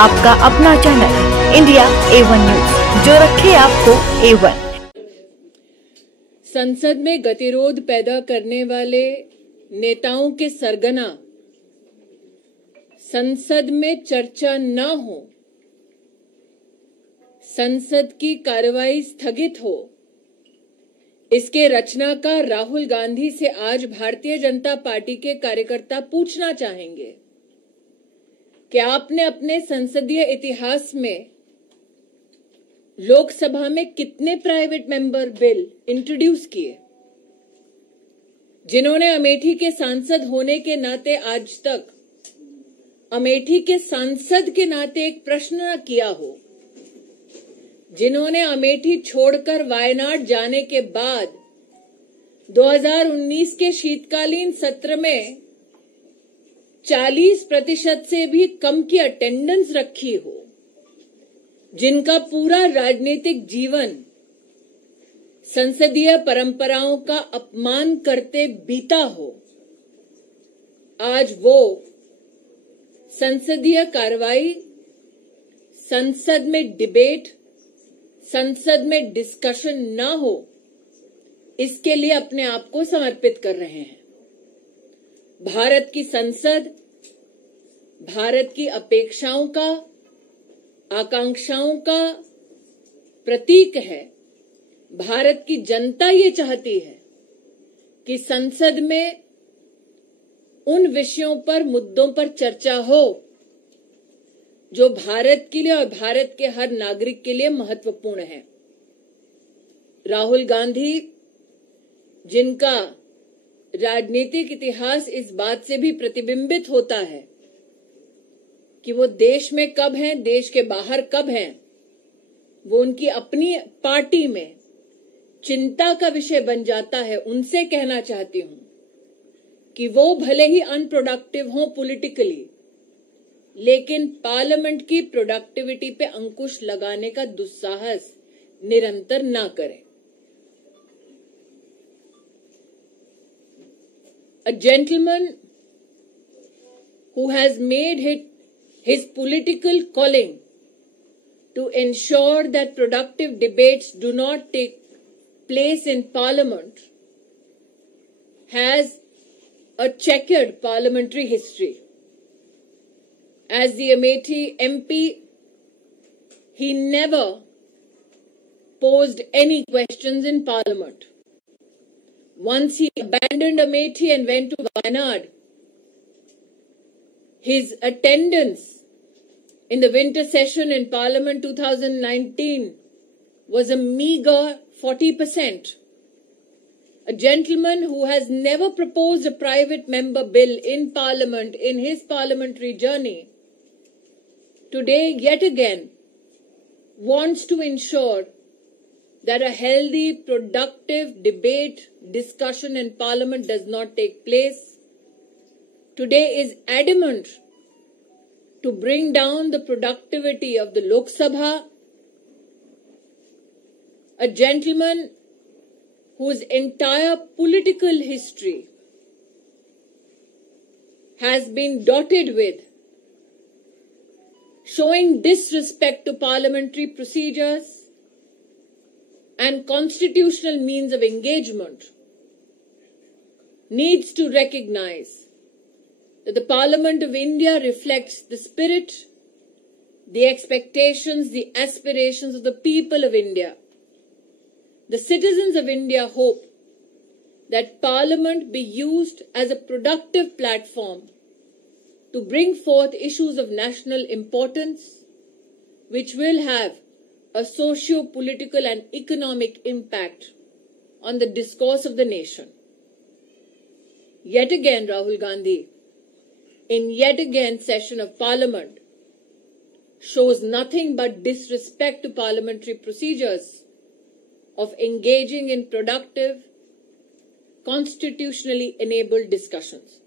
आपका अपना channel India A1 news, जो रखे आपको A1। संसद में गतिरोध पैदा करने वाले नेताओं के सरगना संसद में चर्चा न हो, संसद की कार्रवाई स्थगित हो, इसके रचनाकार राहुल गांधी से आज भारतीय जनता पार्टी के कार्यकर्ता पूछना चाहेंगे कि आपने अपने संसदीय इतिहास में लोकसभा में कितने प्राइवेट मेंबर बिल इंट्रोड्यूस किए, जिन्होंने अमेठी के सांसद होने के नाते आज तक अमेठी के सांसद के नाते एक प्रश्न न किया हो, जिन्होंने अमेठी छोड़कर वायनाड जाने के बाद 2019 के शीतकालीन सत्र में 40% से भी कम की अटेंडेंस रखी हो, जिनका पूरा राजनीतिक जीवन संसदीय परंपराओं का अपमान करते बीता हो, आज वो संसदीय कार्रवाई, संसद में डिबेट, संसद में डिस्कशन ना हो, इसके लिए अपने आप को समर्पित कर रहे हैं। भारत की संसद भारत की अपेक्षाओं का, आकांक्षाओं का प्रतीक है। भारत की जनता ये चाहती है कि संसद में उन विषयों पर, मुद्दों पर चर्चा हो जो भारत के लिए और भारत के हर नागरिक के लिए महत्वपूर्ण है। राहुल गांधी, जिनका राजनीतिक इतिहास इस बात से भी प्रतिबिंबित होता है कि वो देश में कब हैं, देश के बाहर कब हैं, वो उनकी अपनी पार्टी में चिंता का विषय बन जाता है, उनसे कहना चाहती हूं कि वो भले ही अनप्रोडक्टिव हों पॉलिटिकली, लेकिन पार्लियामेंट की प्रोडक्टिविटी पे अंकुश लगाने का दुस्साहस निरंतर ना करें। A gentleman who has made his political calling to ensure that productive debates do not take place in Parliament has a checkered parliamentary history. As the Amethi MP, he never posed any questions in Parliament. Once he abandoned Amethi and went to Wayanad, his attendance in the winter session in Parliament 2019 was a meager 40%. A gentleman who has never proposed a private member bill in Parliament in his parliamentary journey, today yet again wants to ensure that a healthy, productive debate, discussion in Parliament does not take place. Today is adamant to bring down the productivity of the Lok Sabha. A gentleman whose entire political history has been dotted with showing disrespect to parliamentary procedures and constitutional means of engagement, needs to recognize that the Parliament of India reflects the spirit, the expectations, the aspirations of the people of India. The citizens of India hope that Parliament be used as a productive platform to bring forth issues of national importance, which will have a socio-political and economic impact on the discourse of the nation. Yet again, Rahul Gandhi, in yet again session of Parliament, shows nothing but disrespect to parliamentary procedures of engaging in productive, constitutionally enabled discussions.